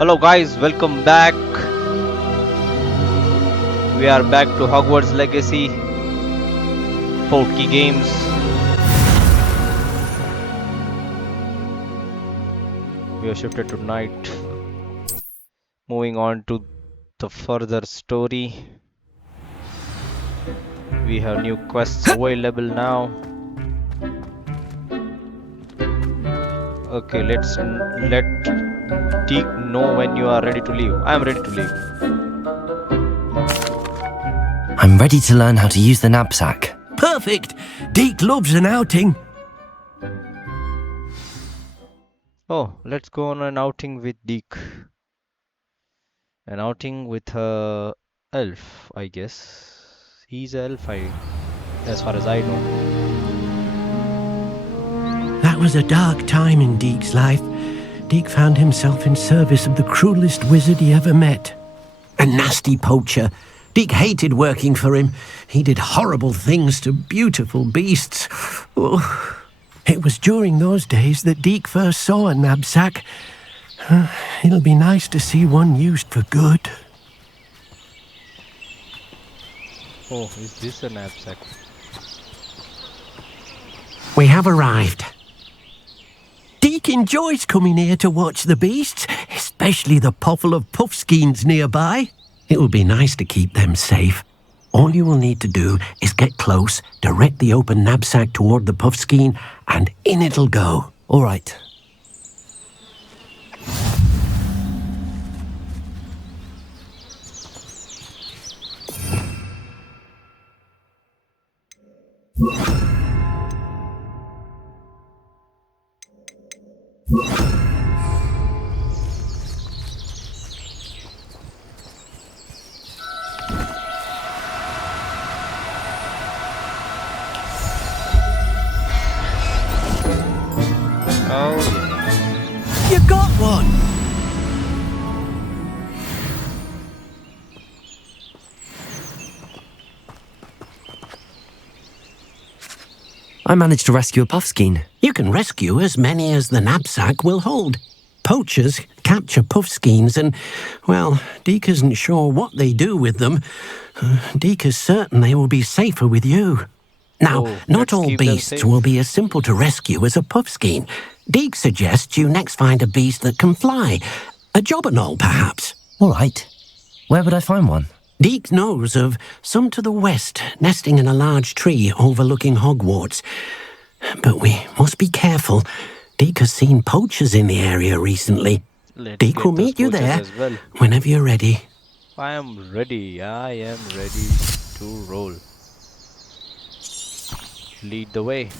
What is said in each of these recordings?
Hello guys, welcome back. We are back to Hogwarts Legacy Portkey Games. We have shifted to night. Moving on to the further story. We have new quests available now. Okay, let Teak know when you are ready to leave. I am ready to leave. I'm ready to learn how to use the knapsack. Perfect! Deke loves an outing. Oh, let's go on an outing with Deek. An outing with her elf, I guess. He's an elf, as far as I know. That was a dark time in Deke's life. Deke found himself in service of the cruelest wizard he ever met. A nasty poacher. Deke hated working for him. He did horrible things to beautiful beasts. Oh. It was during those days that Deke first saw a knapsack. It'll be nice to see one used for good. Oh, is this a knapsack? We have arrived. Deke enjoys coming here to watch the beasts, especially the potful of puffskeins nearby. It will be nice to keep them safe. All you will need to do is get close, direct the open knapsack toward the puffskein, and in it'll go. All right. Oh, You got one! I managed to rescue a puffskein. You can rescue as many as the knapsack will hold. Poachers capture puffskeins and, well, Deke isn't sure what they do with them. Deke is certain they will be safer with you. Now, Oh, not let's all keep them beasts safe. will be as simple to rescue as a puffskein. Deke suggests you next find a beast that can fly. A jobberknoll, perhaps. All right. Where would I find one? Deke knows of some to the west, nesting in a large tree overlooking Hogwarts. But we must be careful. Deke has seen poachers in the area recently. let's Deke get will those meet you poachers there as well. whenever you're ready. I am ready. I am ready to roll. Lead the way.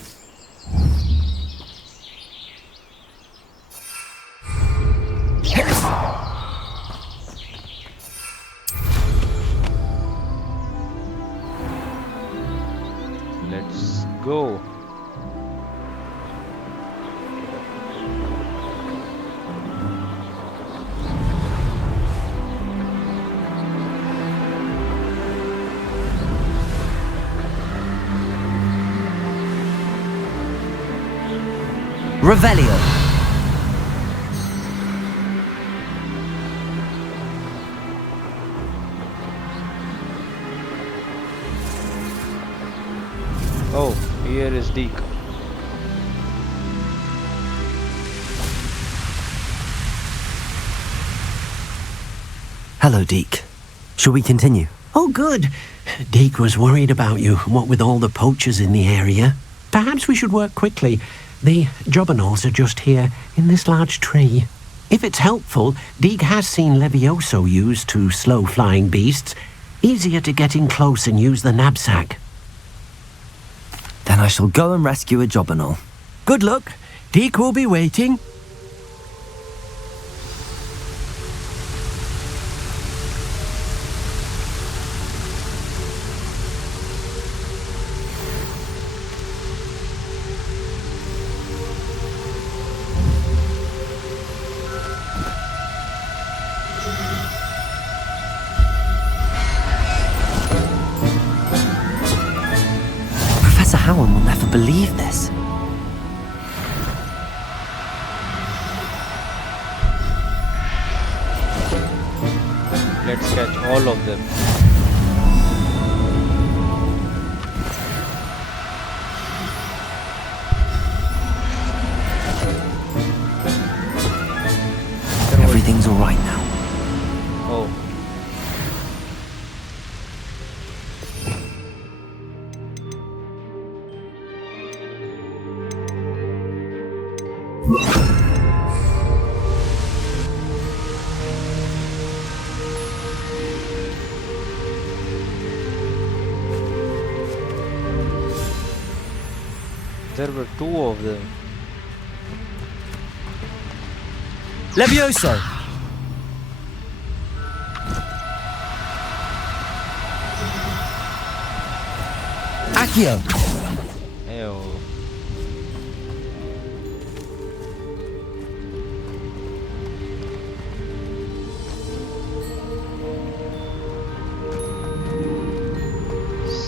Let's go. Revelio. Oh, here is Deek. Hello, Deke. Shall we continue? Oh, good. Deke was worried about you, what with all the poachers in the area. Perhaps we should work quickly. The jobberknolls are just here, in this large tree. If it's helpful, Deke has seen Levioso used to slow flying beasts. Easier to get in close and use the knapsack. Then I shall go and rescue a jobberknoll. Good luck. Deke will be waiting. Professor Howard will never believe this. Let's catch all of them. Everything's all right now. Oh. There were two of them. Levioso! Accio! Ew.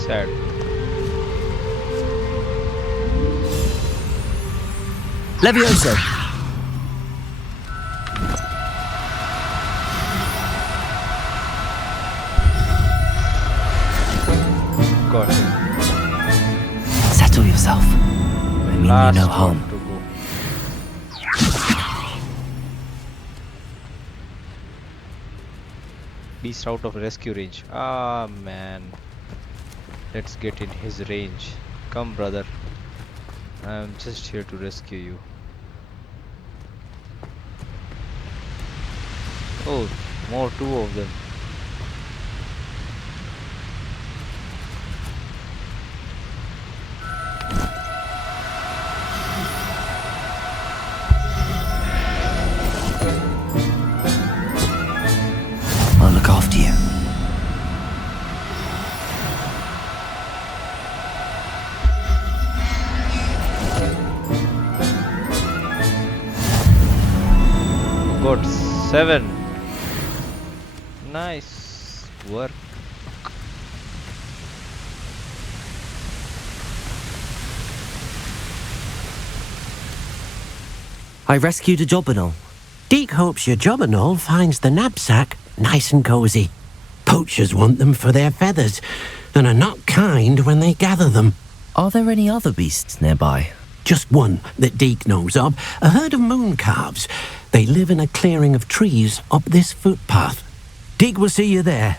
Sad. Levioso! Got it. Settle yourself. I mean you Last no one harm. to go. Beast out of rescue range. Ah man. Let's get in his range. Come brother. I'm just here to rescue you. Oh, more two of them. I'll look after you. Got 7. Nice work. I rescued a Jobberknoll. Deke hopes your Jobberknoll finds the knapsack nice and cosy. Poachers want them for their feathers, and are not kind when they gather them. Are there any other beasts nearby? Just one that Deke knows of, a herd of moon calves. They live in a clearing of trees up this footpath. Deke will see you there.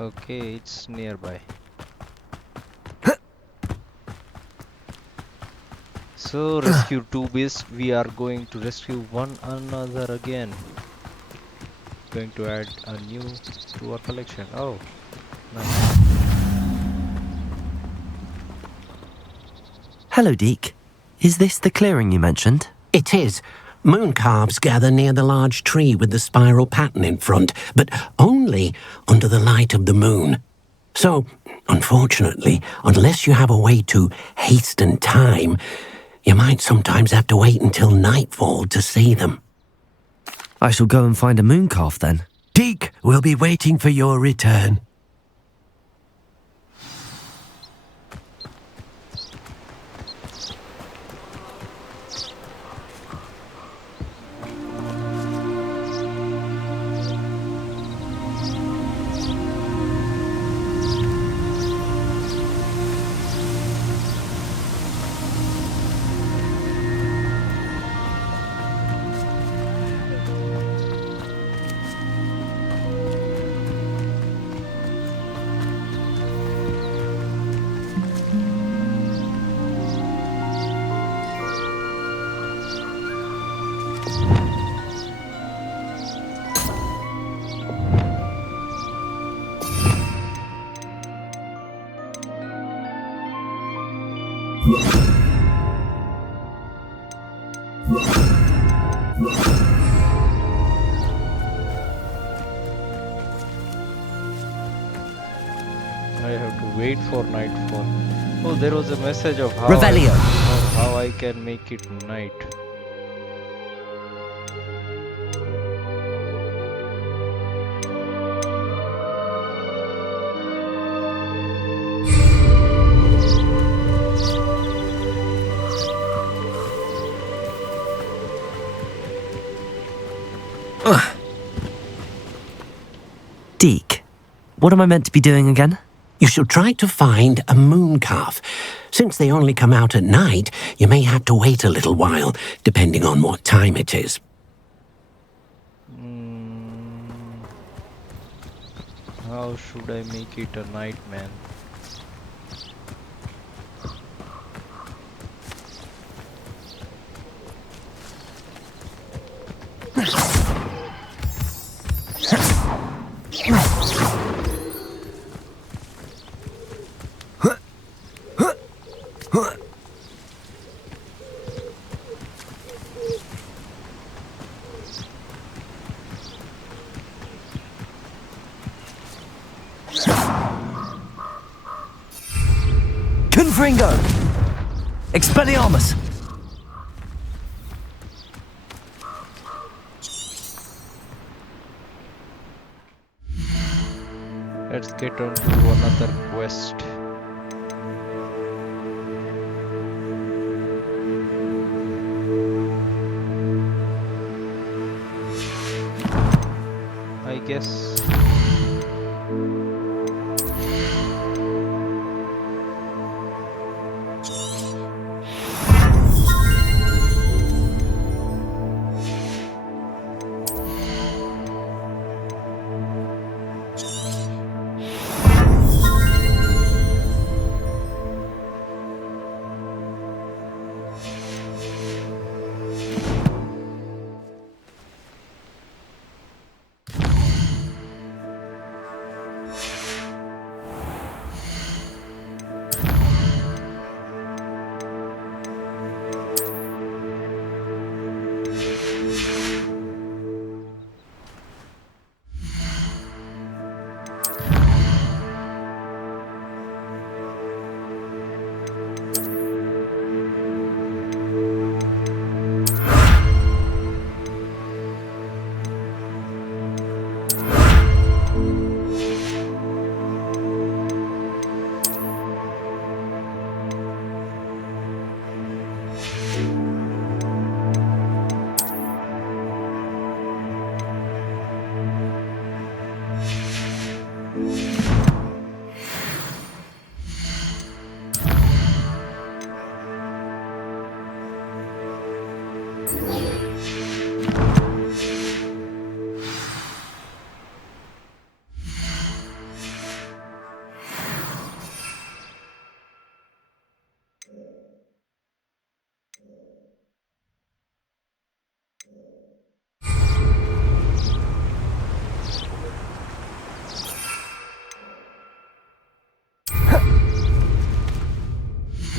Okay, it's nearby. So rescue two beasts. We are going to rescue one another again. Going to add a new to our collection. Oh, nice. Hello, Deke. Is this the clearing you mentioned? It is. Moon calves gather near the large tree with the spiral pattern in front, but only under the light of the moon. So, unfortunately, unless you have a way to hasten time, you might sometimes have to wait until nightfall to see them. I shall go and find a moon calf then. Deke will be waiting for your return. I have to wait for nightfall. Oh, there was a message of how Revelio. how I can make it night. What am I meant to be doing again? You shall try to find a moon calf. Since they only come out at night, you may have to wait a little while, depending on what time it is. How should I make it a night, man? Confringo! Expelliarmus! Let's get on to another quest. I guess.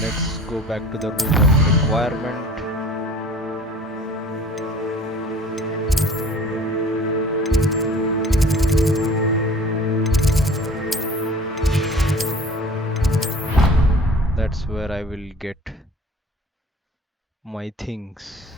Let's go back to the room of requirement. That's where I will get my things.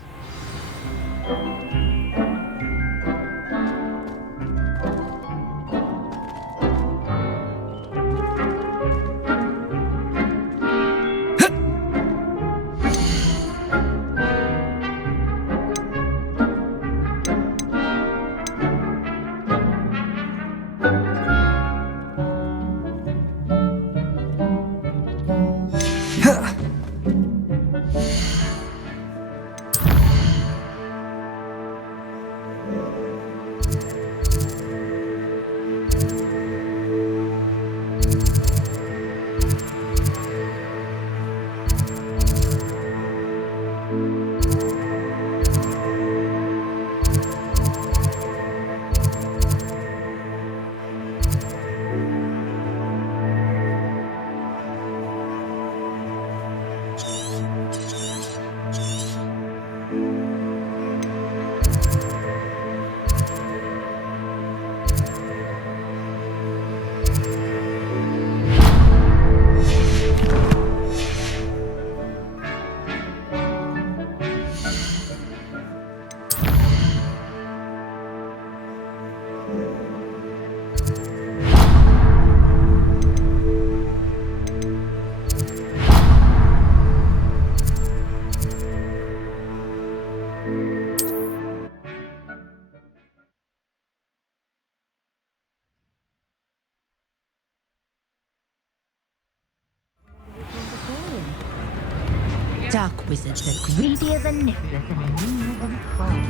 Dark wizards are greedier than Nicholas and meaner than Frog.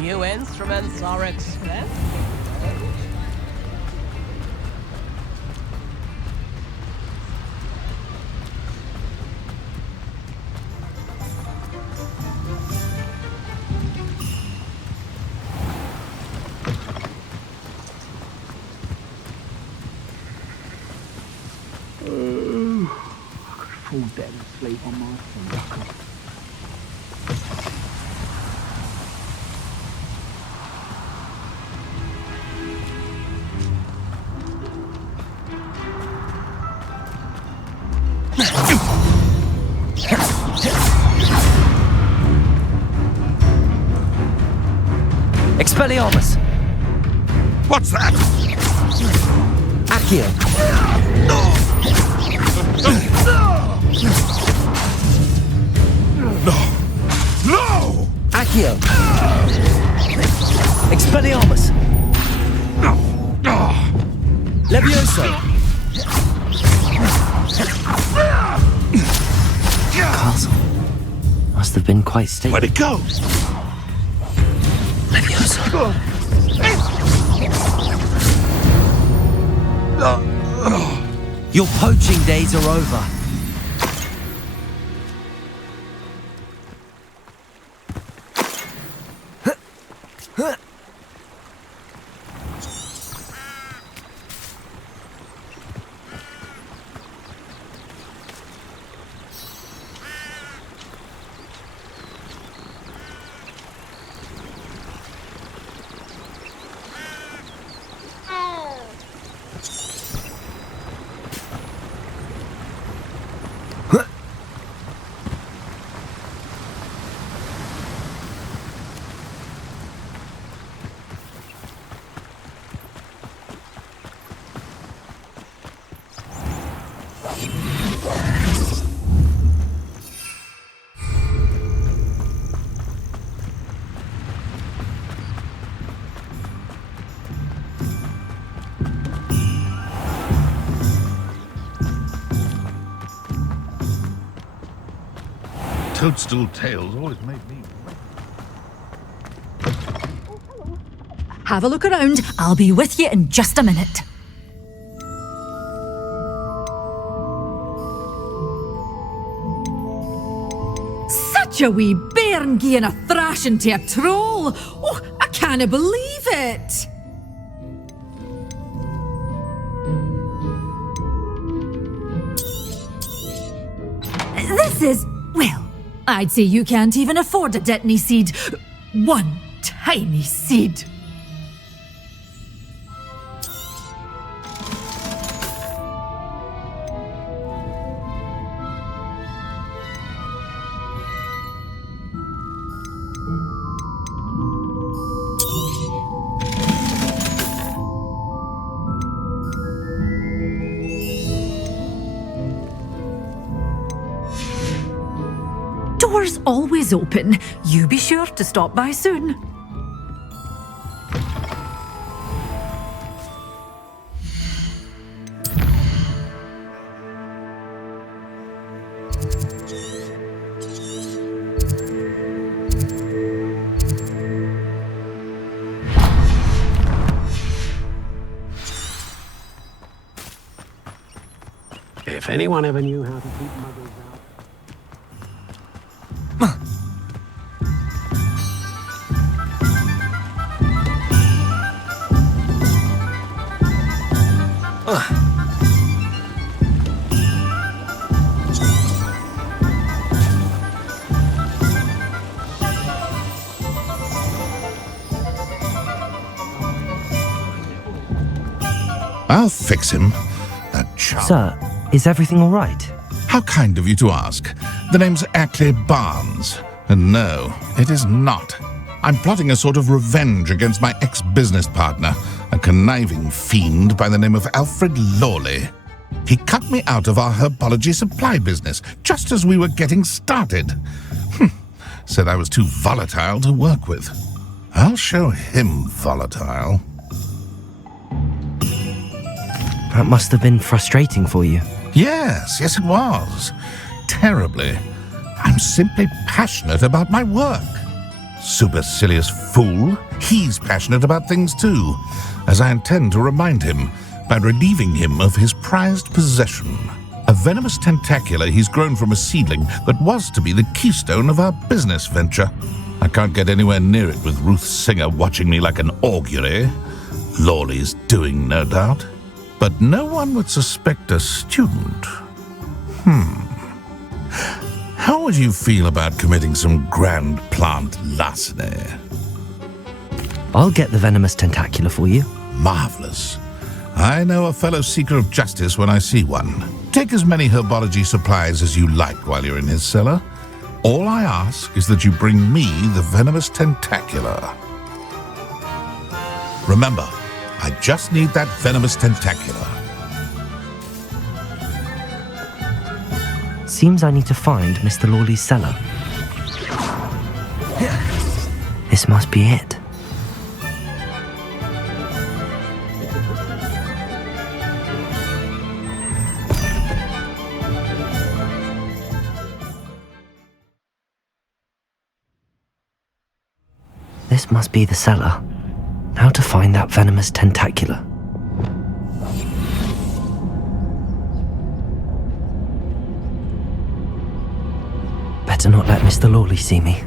New instruments are expensive. Fall dead asleep on my phone. Expelliarmus! What's that? Accio! No! Accio! Expelliarmus! Levioso! Castle must have been quite stately. Where'd it go? Levioso! Your poaching days are over. Toadstool tales always made me... Have a look around. I'll be with you in just a minute. Such a wee bairn gieing a thrashing to a troll. Oh, I can't believe it. This is, well, I'd say you can't even afford a Detney seed. One tiny seed. Doors always open. You be sure to stop by soon. If anyone ever knew how to keep muggles out... I'll fix him. That chap. Sir, is everything all right? How kind of you to ask. The name's Ackley Barnes. And no, it is not. I'm plotting a sort of revenge against my ex-business partner, a conniving fiend by the name of Alfred Lawley. He cut me out of our herbology supply business just as we were getting started. Said I was too volatile to work with. I'll show him volatile. That must have been frustrating for you. Yes, it was. Terribly. I'm simply passionate about my work. Supercilious fool. He's passionate about things too, as I intend to remind him by relieving him of his prized possession. A venomous tentacula he's grown from a seedling that was to be the keystone of our business venture. I can't get anywhere near it with Ruth Singer watching me like an augury. Lawley's doing, no doubt. But no one would suspect a student. How would you feel about committing some grand plant larceny? I'll get the venomous tentacula for you. Marvelous. I know a fellow seeker of justice when I see one. Take as many herbology supplies as you like while you're in his cellar. All I ask is that you bring me the venomous tentacula. Remember, I just need that venomous tentacula. Seems I need to find Mr. Lawley's cellar. This must be it. This must be the cellar. How to find that venomous tentacula? Better not let Mr. Lawley see me.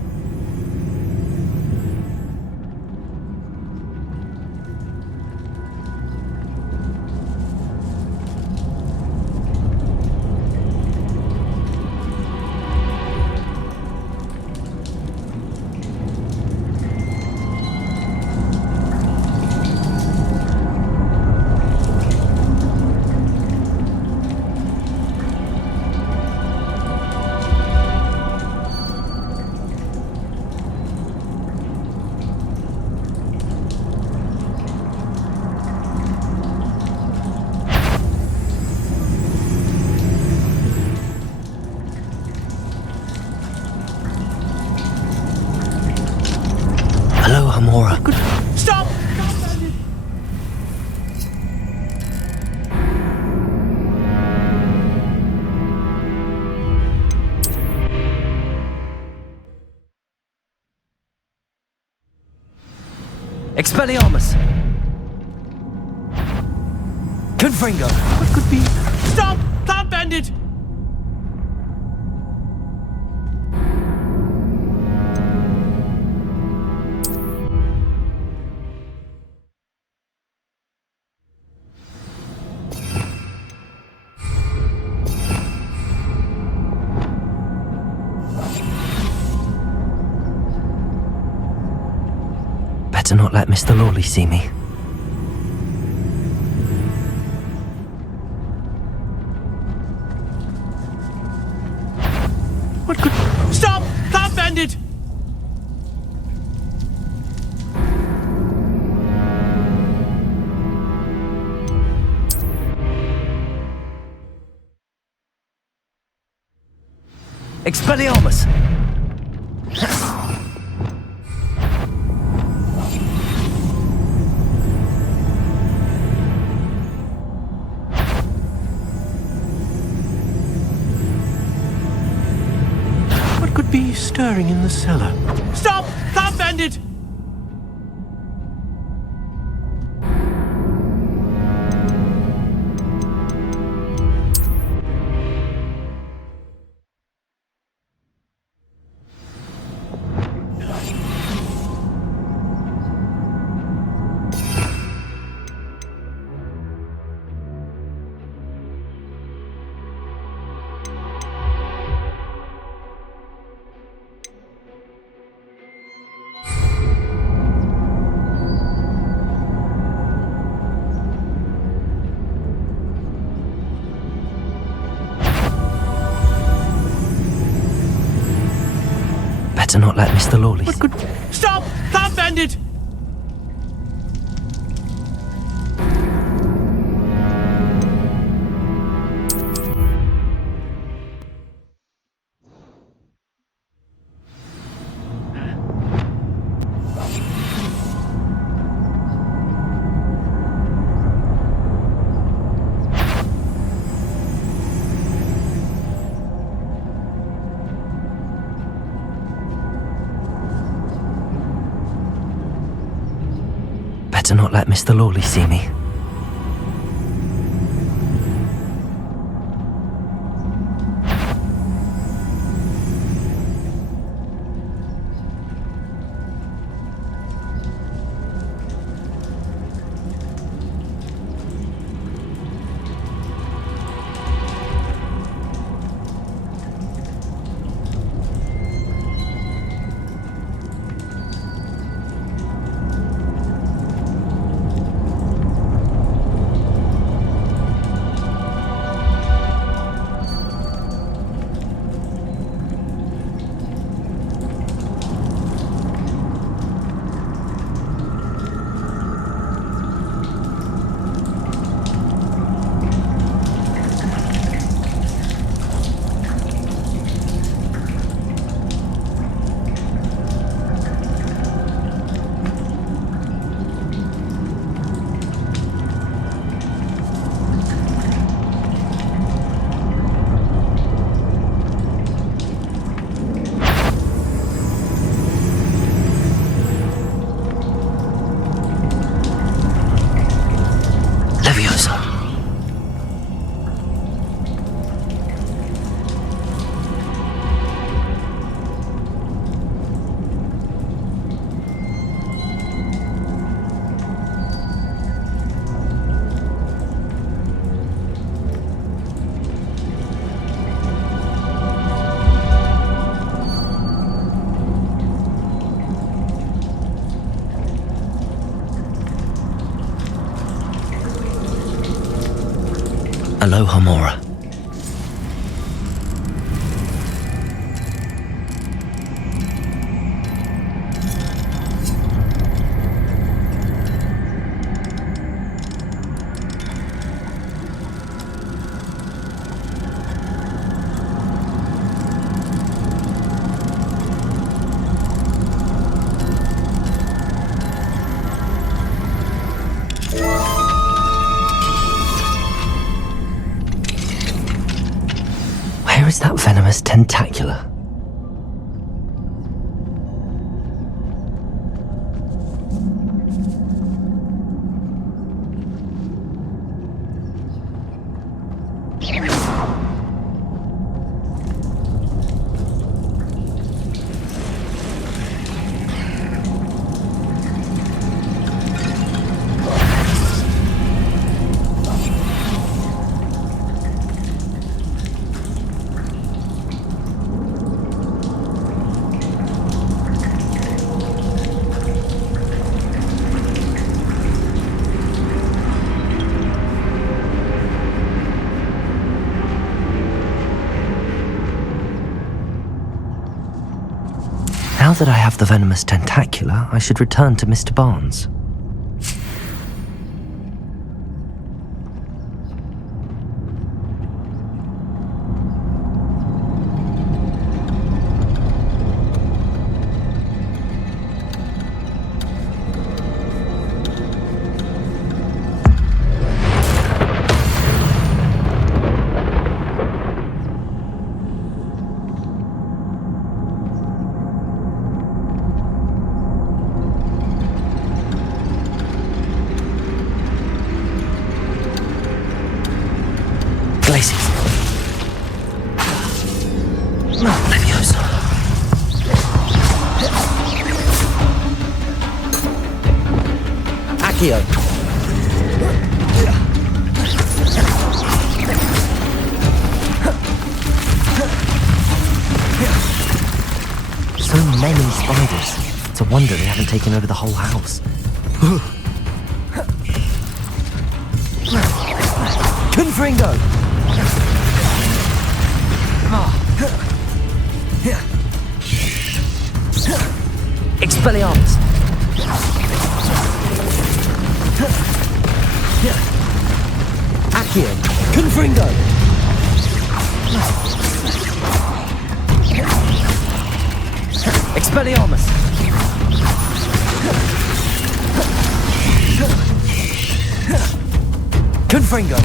Hello, Hamora. Stop! Expelliarmus! Confringo! What could be? Stop! Plant bandit! Better not let Mr. Lawley see me. What could... Stop! Plant bandit! Expelliarmus! What could be stirring in the cellar? Stop! Plant bandit! Better not let Mr. Lawley see me. Stop! Plant bandit! better not let Mr. Lawley see me. Aloha Mora. Where is that venomous tentacula? Now that I have the venomous tentacula, I should return to Mr. Barnes. Accio. So many spiders. It's a wonder they haven't taken over the whole house. Confringo! Expelliarmus! Accio! Confringo! Expelliarmus! Confringo!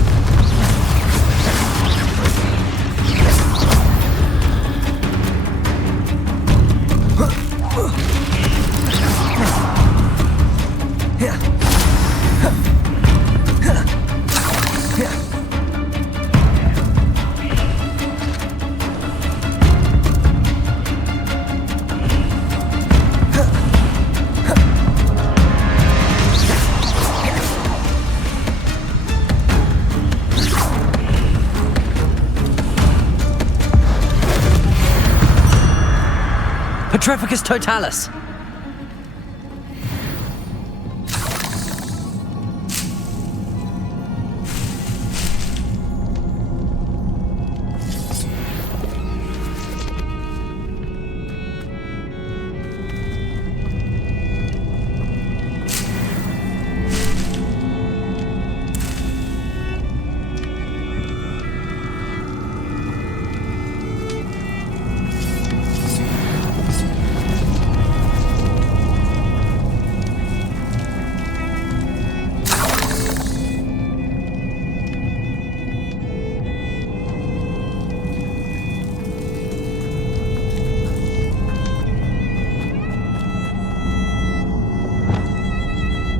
Putreficus totalis!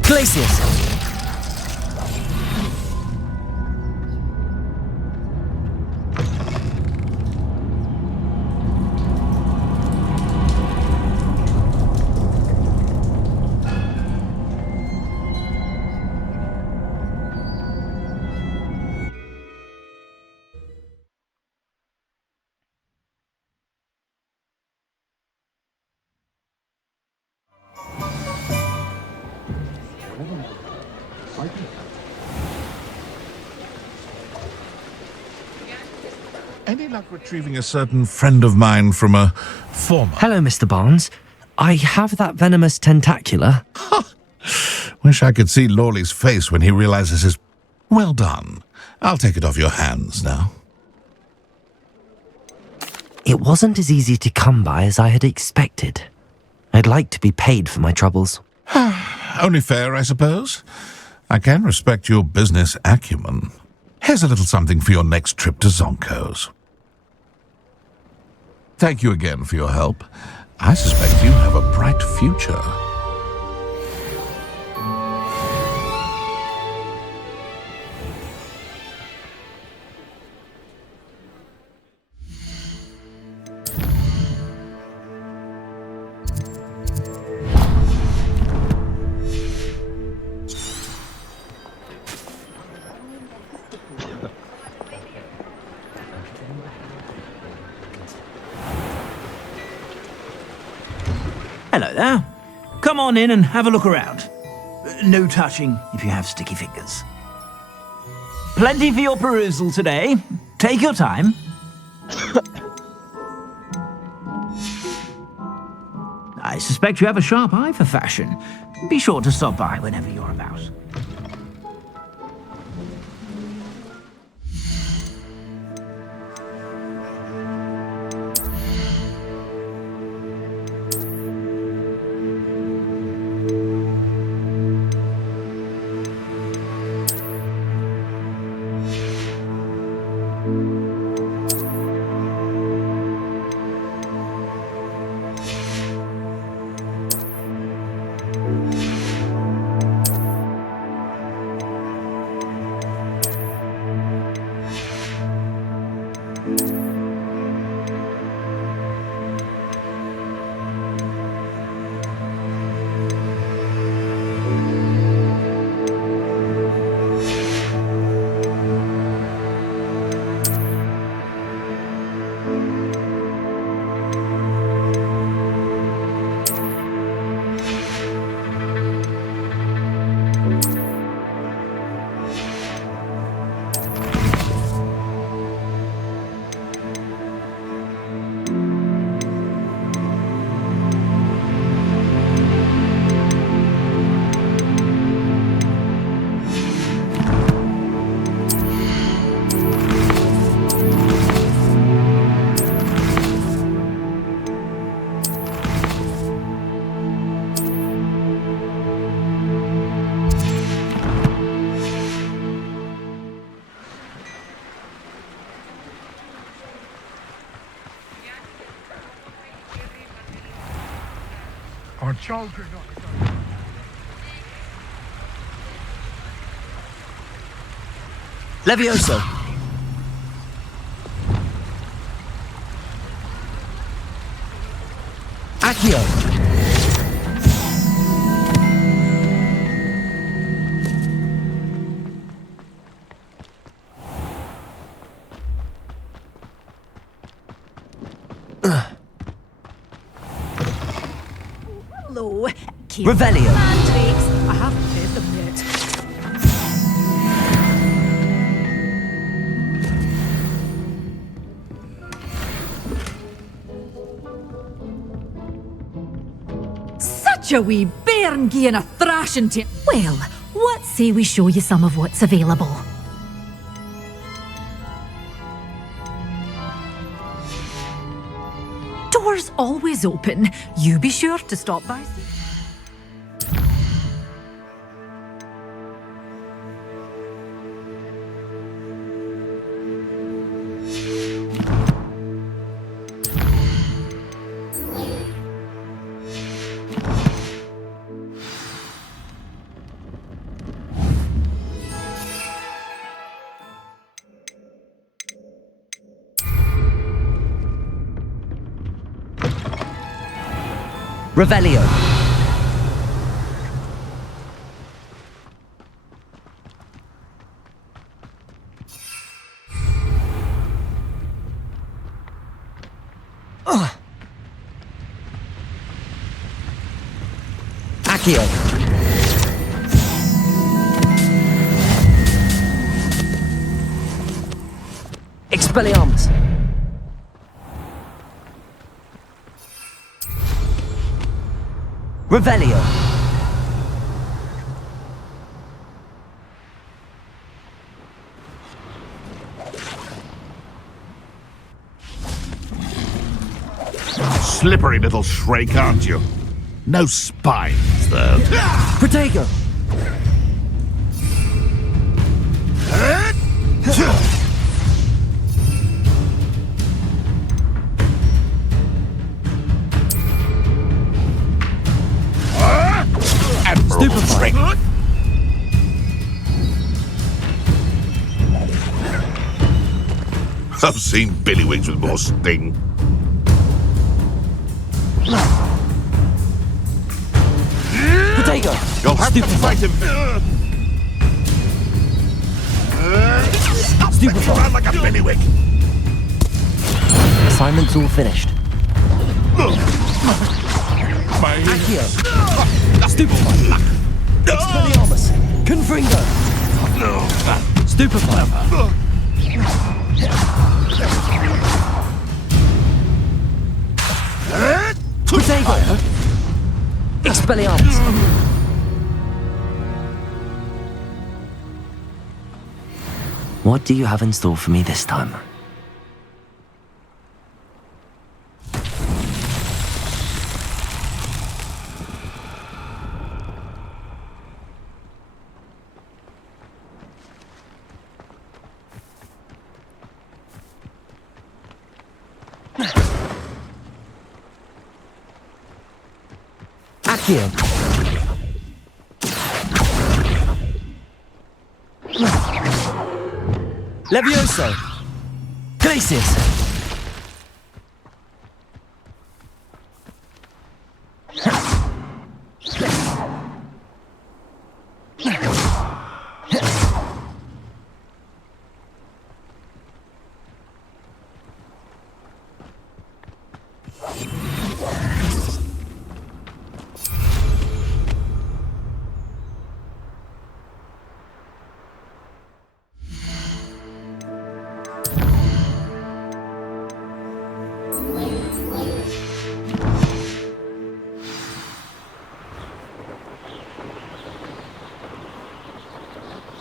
Glacius! Any luck retrieving a certain friend of mine from a former... Hello, Mr. Barnes. I have that venomous tentacula. Wish I could see Lawley's face when he realizes his... Well done. I'll take it off your hands now. It wasn't as easy to come by as I had expected. I'd like to be paid for my troubles. Only fair, I suppose. I can respect your business acumen. Here's a little something for your next trip to Zonko's. Thank you again for your help. I suspect you have a bright future. Hello there. Come on in and have a look around. No touching if you have sticky fingers. Plenty for your perusal today. Take your time. I suspect you have a sharp eye for fashion. Be sure to stop by whenever you're about. Our children are... Levioso! Accio! care. Revelio. Mandrakes, I haven't fed them yet. Such a wee bairn gieing a thrashing to. Well, what say we show you some of what's available? Doors always open. You be sure to stop by. Revelio. Accio. Expelliarmus. Revelio. Slippery little shrike, aren't you? No spines, though. Protego. Stupefy. I've seen Billywigs with more sting. Protego. You'll have to fight him. Stupefy. Around like a Billywig. Assignment's all finished. Accio. Stupefy. Expelliarmus. Confringo. Stupefy. Protego. Expelliarmus. What do you have in store for me this time? Accio. Levioso. Glacius.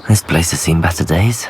This place has seen better days.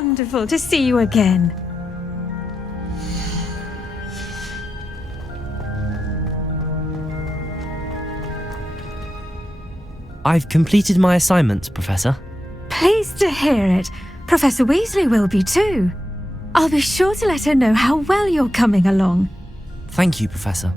Wonderful to see you again. I've completed my assignments, Professor. Pleased to hear it. Professor Weasley will be too. I'll be sure to let her know how well you're coming along. Thank you, Professor.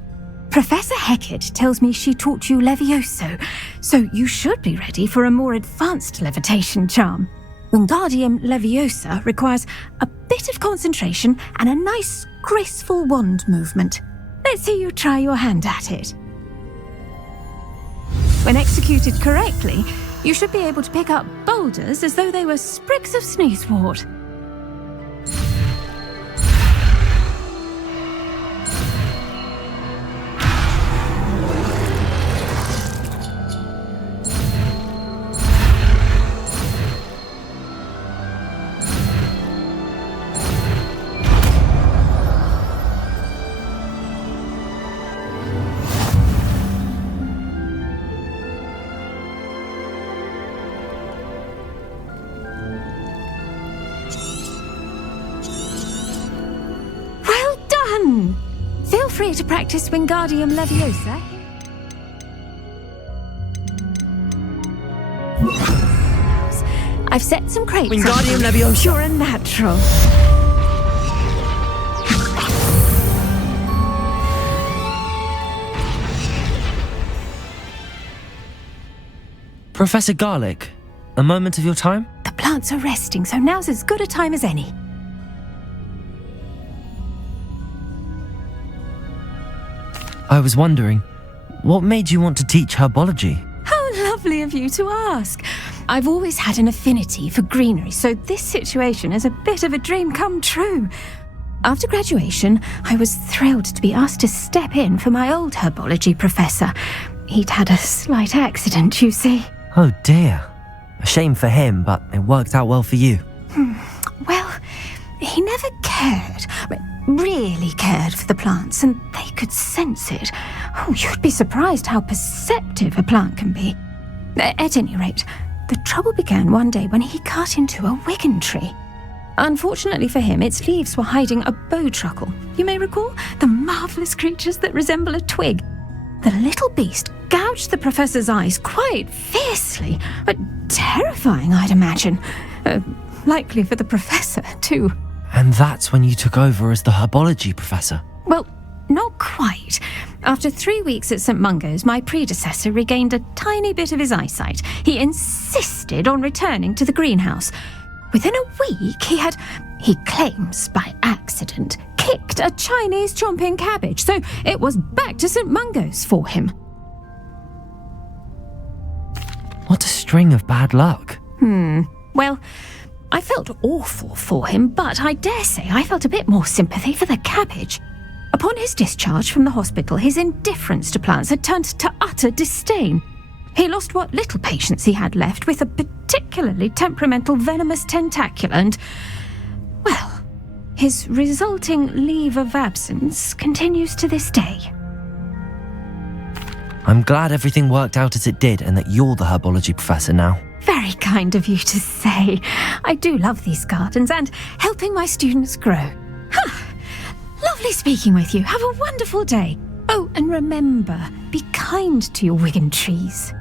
Professor Hecat tells me she taught you Levioso, so you should be ready for a more advanced levitation charm. Wingardium Leviosa requires a bit of concentration and a nice, graceful wand movement. Let's see you try your hand at it. When executed correctly, you should be able to pick up boulders as though they were sprigs of sneezewort. Feel free to practice Wingardium Leviosa. I've set some crates. Wingardium Leviosa. You're a natural. Professor Garlick, a moment of your time? The plants are resting, so now's as good a time as any. I was wondering, what made you want to teach herbology? How lovely of you to ask. I've always had an affinity for greenery, so this situation is a bit of a dream come true. After graduation, I was thrilled to be asked to step in for my old herbology professor. He'd had a slight accident, you see. Oh dear. A shame for him, but it worked out well for you. Well, he never cared. Really cared for the plants, and they could sense it. Oh, you'd be surprised how perceptive a plant can be. At any rate, the trouble began one day when he cut into a wigan tree. Unfortunately for him, its leaves were hiding a bowtruckle. You may recall the marvellous creatures that resemble a twig. The little beast gouged the professor's eyes quite fiercely, but terrifying, I'd imagine. Likely for the professor, too. And that's when you took over as the herbology professor? Well, not quite. After 3 weeks at St. Mungo's, my predecessor regained a tiny bit of his eyesight. He insisted on returning to the greenhouse. Within a week, he claims by accident, kicked a Chinese chomping cabbage, so it was back to St. Mungo's for him. What a string of bad luck. Well, I felt awful for him, but I dare say I felt a bit more sympathy for the cabbage. Upon his discharge from the hospital, his indifference to plants had turned to utter disdain. He lost what little patience he had left with a particularly temperamental venomous tentacula and, well, his resulting leave of absence continues to this day. I'm glad everything worked out as it did and that you're the herbology professor now. Very kind of you to say. say, I do love these gardens and helping my students grow. Lovely speaking with you. Have a wonderful day. Oh, and remember, be kind to your Wigan trees.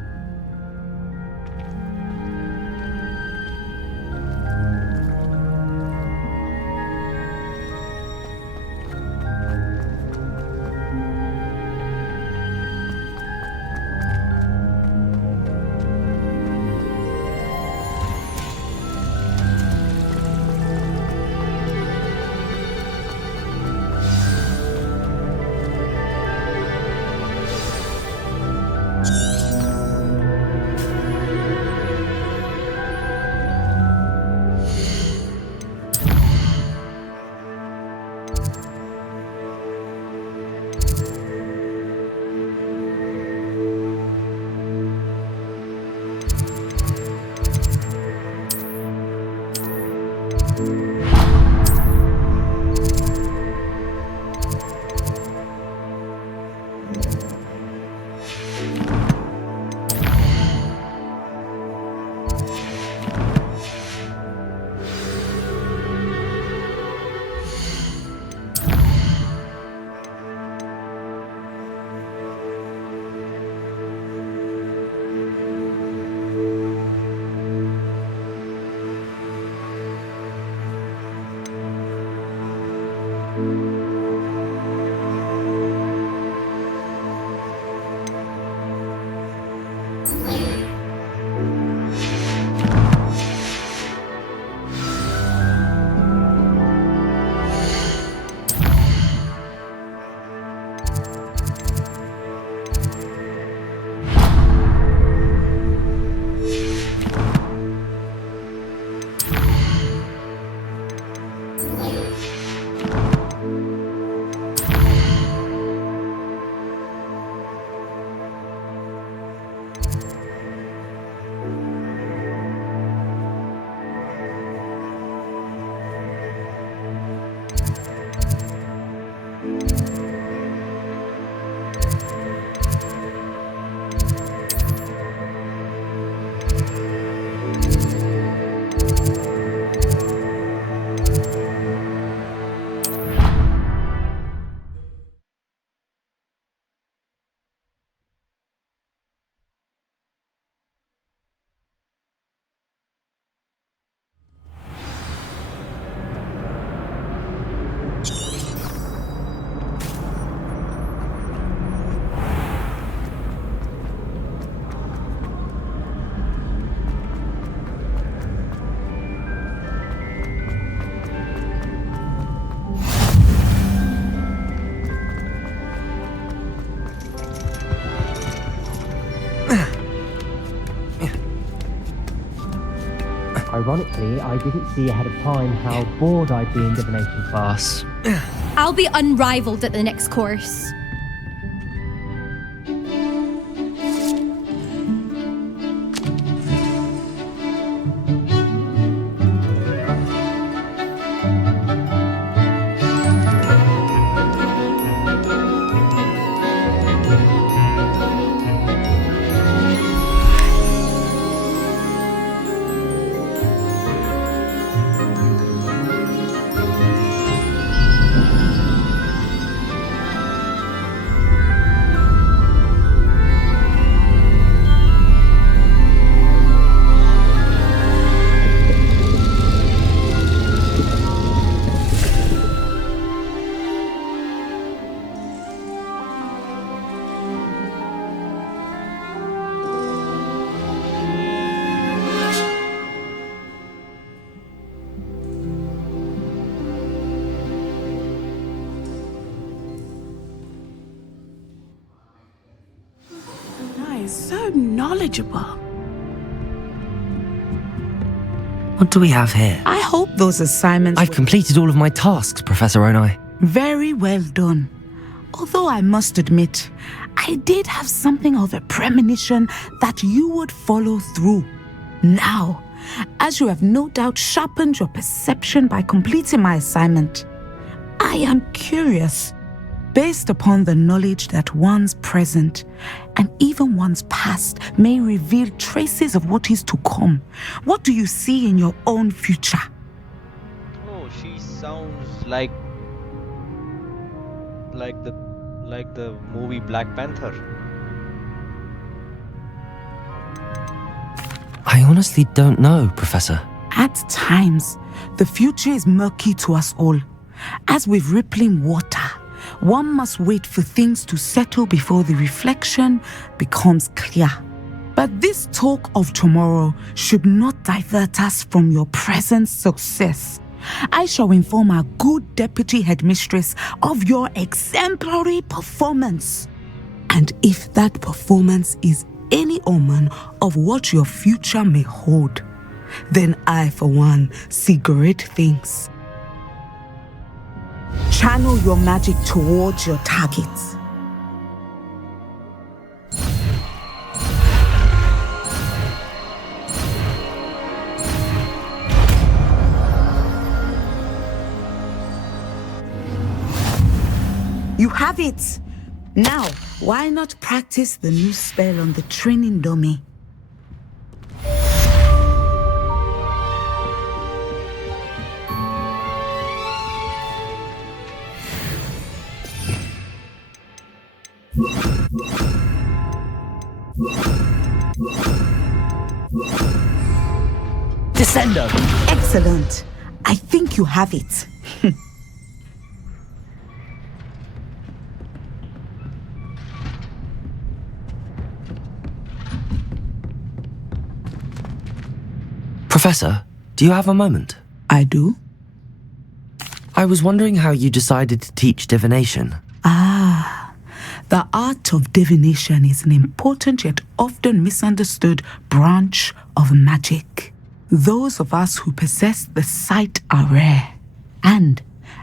Ironically, I didn't see ahead of time how bored I'd be in divination class. I'll be unrivaled at the next course. So knowledgeable. What do we have here? I hope those assignments I've completed all of my tasks, Professor Onai. Very well done. Although I must admit, I did have something of a premonition that you would follow through. Now, as you have no doubt sharpened your perception by completing my assignment, I am curious. based upon the knowledge that one's present and even one's past may reveal traces of what is to come. What do you see in your own future? Oh, she sounds like the movie Black Panther. I honestly don't know, Professor. At times, the future is murky to us all. As with rippling water, one must wait for things to settle before the reflection becomes clear. But this talk of tomorrow should not divert us from your present success. I shall inform our good deputy headmistress of your exemplary performance. And if that performance is any omen of what your future may hold, then I, for one, see great things. Channel your magic towards your targets. You have it! Now, why not practice the new spell on the training dummy? Descendo! Excellent! I think you have it. Professor, do you have a moment? I do. I was wondering how you decided to teach divination. The art of divination is an important yet often misunderstood branch of magic. Those of us who possess the sight are rare, and,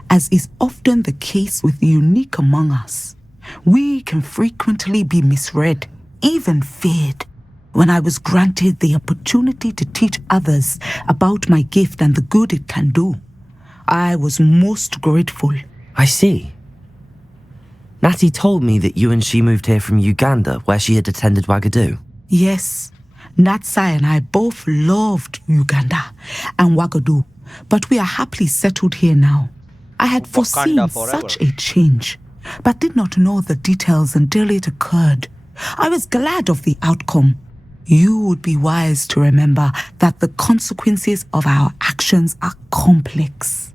as is often the case with the unique among us, we can frequently be misread, even feared. When I was granted the opportunity to teach others about my gift and the good it can do, I was most grateful. I see. Natty told me that you and she moved here from Uganda, where she had attended Wagadu. Yes, Natsai and I both loved Uganda and Wagadu, but we are happily settled here now. I had foreseen such a change, but did not know the details until it occurred. I was glad of the outcome. You would be wise to remember that the consequences of our actions are complex.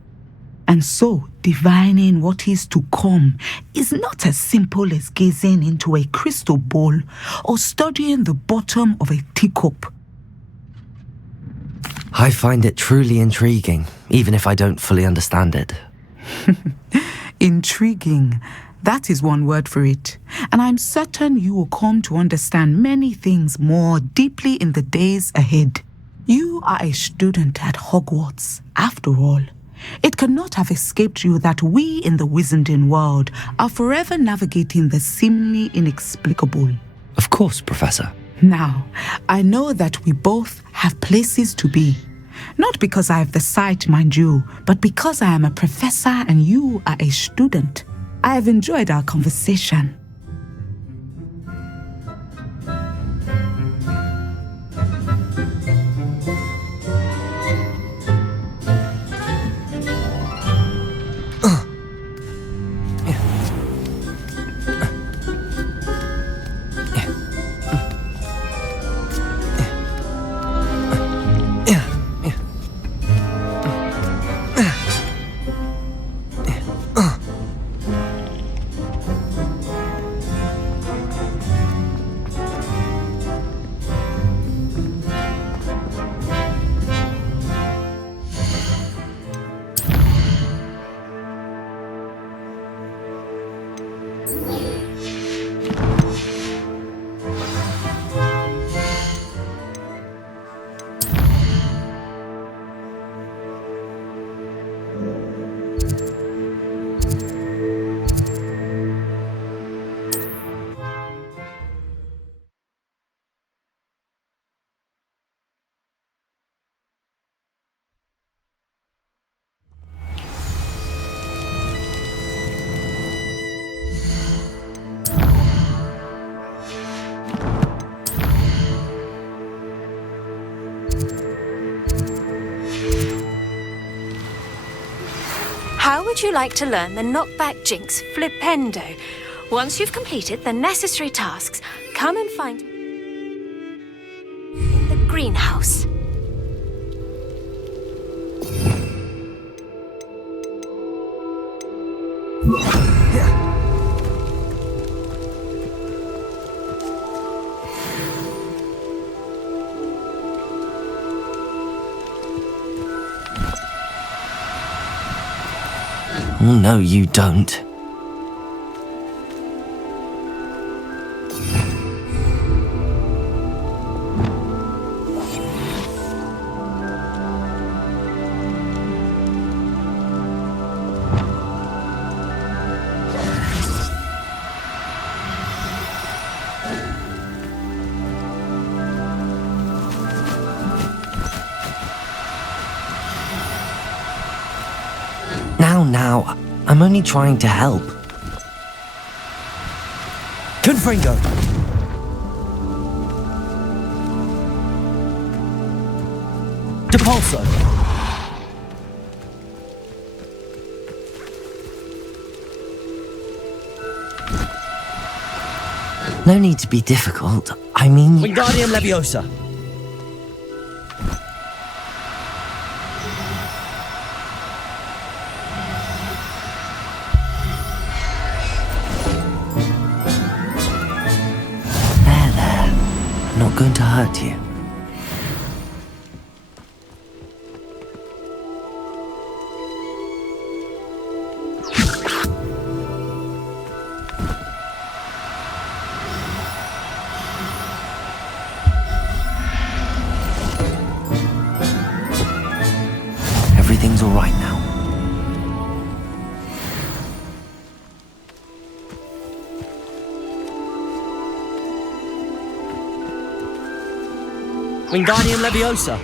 And so, divining what is to come is not as simple as gazing into a crystal ball or studying the bottom of a teacup. I find it truly intriguing, even if I don't fully understand it. Intriguing. That is one word for it. And I'm certain you will come to understand many things more deeply in the days ahead. You are a student at Hogwarts, after all. It cannot have escaped you that we in the wizarding world are forever navigating the seemingly inexplicable. Of course, Professor. Now, I know that we both have places to be. Not because I have the sight, mind you, but because I am a professor and you are a student. I have enjoyed our conversation. would you like to learn the knockback jinx flipendo? Once you've completed the necessary tasks, come and find me in the greenhouse. Oh, no, you don't. Now, I'm only trying to help. Confringo! Depulso! No need to be difficult. I mean... Wingardium Leviosa! Going to hurt you. Everything's all right now. Wingardium Leviosa!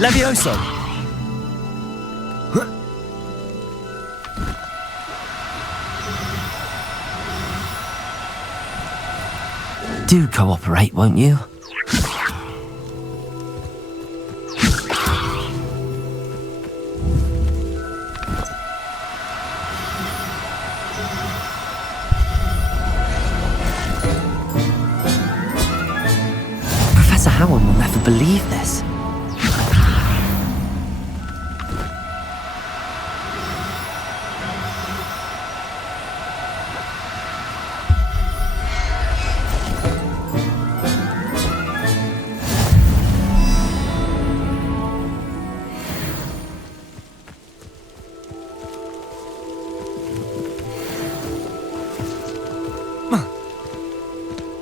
Levioso! Do cooperate, won't you? Professor Howard will never believe this.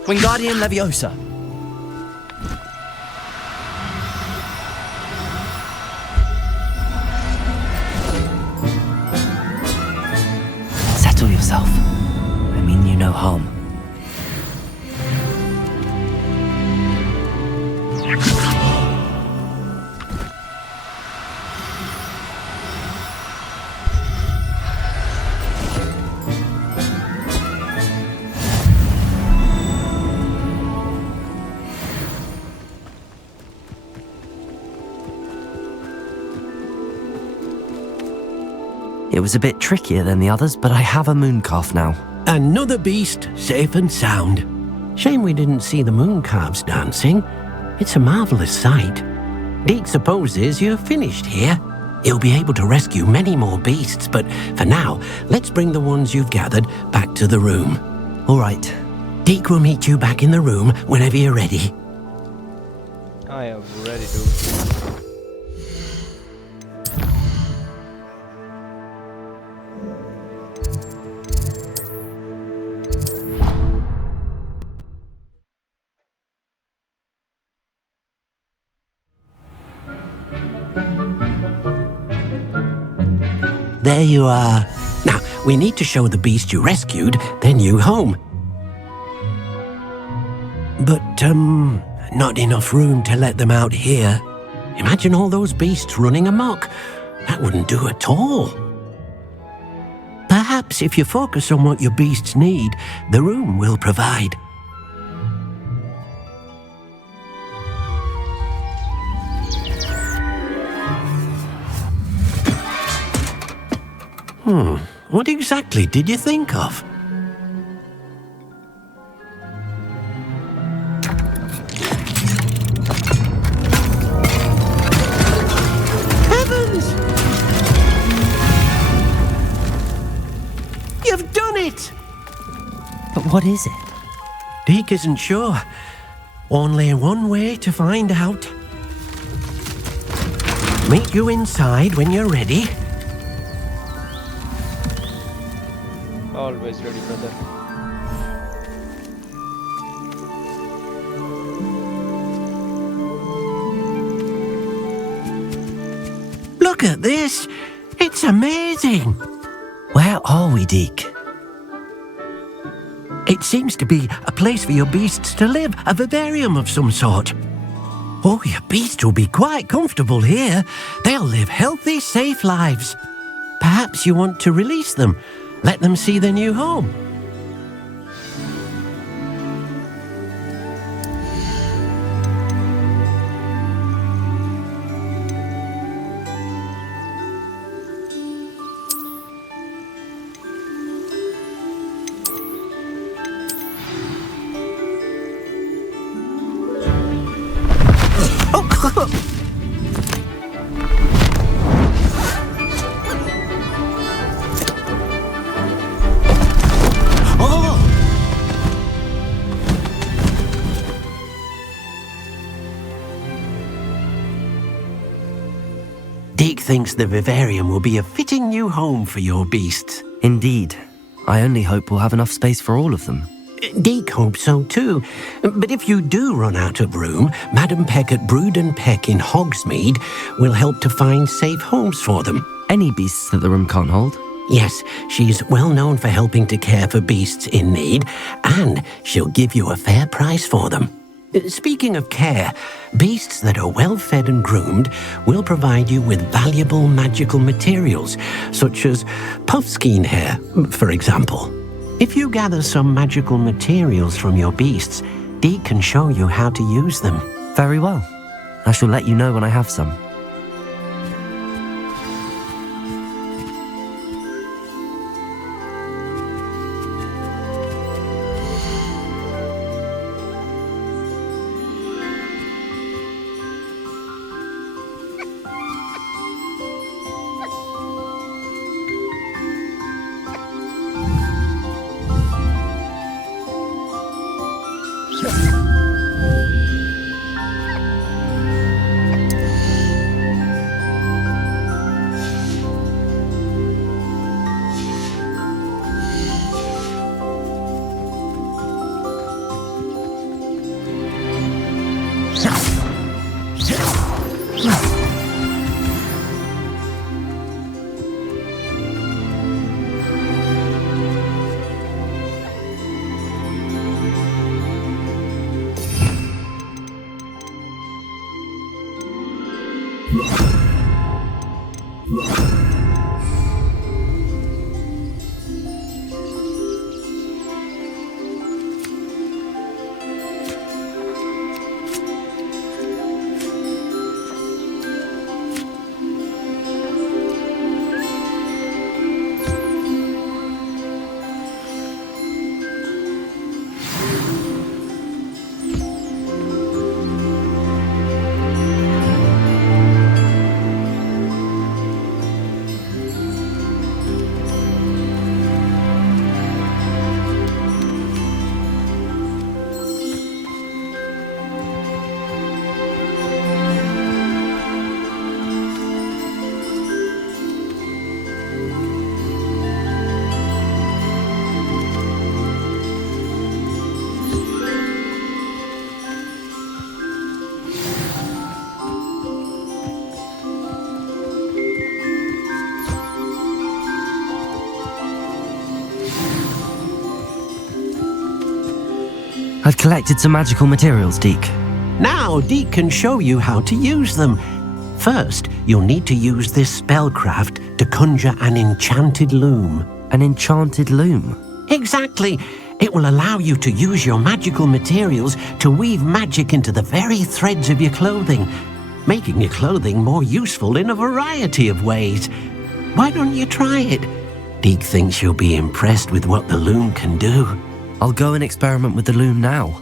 Wingardium Leviosa! Settle yourself. I mean you no harm. It was a bit trickier than the others, but I have a mooncalf now. Another beast, safe and sound. Shame we didn't see the mooncalves dancing. It's a marvellous sight. Deke supposes you're finished here. He'll be able to rescue many more beasts, but for now, let's bring the ones you've gathered back to the room. All right. Deke will meet you back in the room whenever you're ready. I am ready to. There you are. Now, we need to show the beast you rescued their new home. But, not enough room to let them out here. Imagine all those beasts running amok. That wouldn't do at all. Perhaps if you focus on what your beasts need, the room will provide. What exactly did you think of? Heavens! You've done it! But what is it? Deke isn't sure. Only one way to find out. Meet you inside when you're ready. Always ready, brother. Look at this! It's amazing! Where are we, Deke? It seems to be a place for your beasts to live, a vivarium of some sort. Oh, your beasts will be quite comfortable here. They'll live healthy, safe lives. Perhaps you want to release them. Let them see their new home. Deke thinks the vivarium will be a fitting new home for your beasts. Indeed. I only hope we'll have enough space for all of them. Deke hopes so too. But if you do run out of room, Madam Peck at Brood and Peck in Hogsmeade will help to find safe homes for them. Any beasts that the room can't hold? Yes, she's well known for helping to care for beasts in need, and she'll give you a fair price for them. Speaking of care, beasts that are well fed and groomed will provide you with valuable magical materials, such as puffskein hair, for example. If you gather some magical materials from your beasts, Deke can show you how to use them. Very well. I shall let you know when I have some. I've collected some magical materials, Deke. Now Deke can show you how to use them. First, you'll need to use this spellcraft to conjure an enchanted loom. An enchanted loom? Exactly. It will allow you to use your magical materials to weave magic into the very threads of your clothing, making your clothing more useful in a variety of ways. Why don't you try it? Deke thinks you'll be impressed with what the loom can do. I'll go and experiment with the loom now.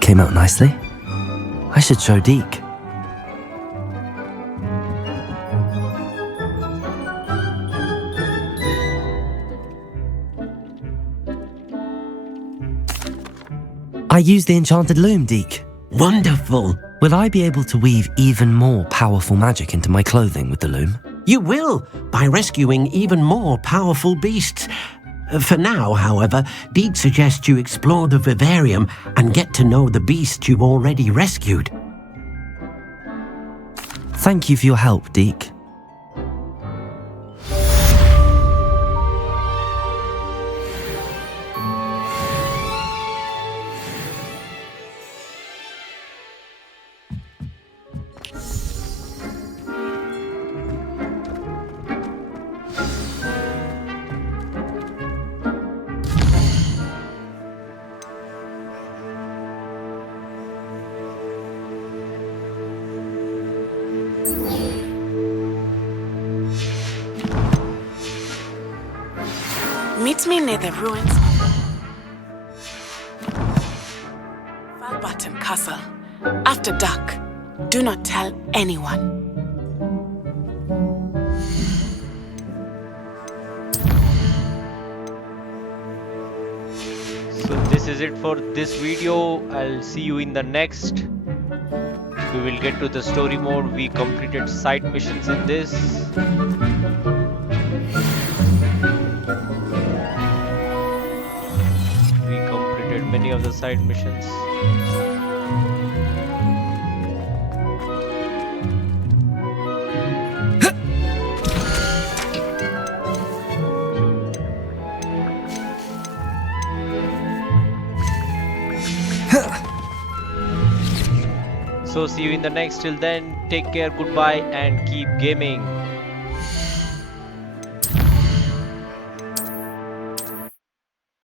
Came out nicely. I should show Deke. I used the enchanted loom, Deke. Wonderful. Will I be able to weave even more powerful magic into my clothing with the loom? You will, by rescuing even more powerful beasts. For now, however, Deke suggests you explore the vivarium and get to know the beasts you've already rescued. Thank you for your help, Deke. Meet me near the ruins. Button Castle. After dark. Do not tell anyone. So this is it for this video. I'll see you in the next. We will get to the story mode. We completed side missions in this. We completed many of the side missions. So see you in the next. Till then, take care, goodbye, and keep gaming.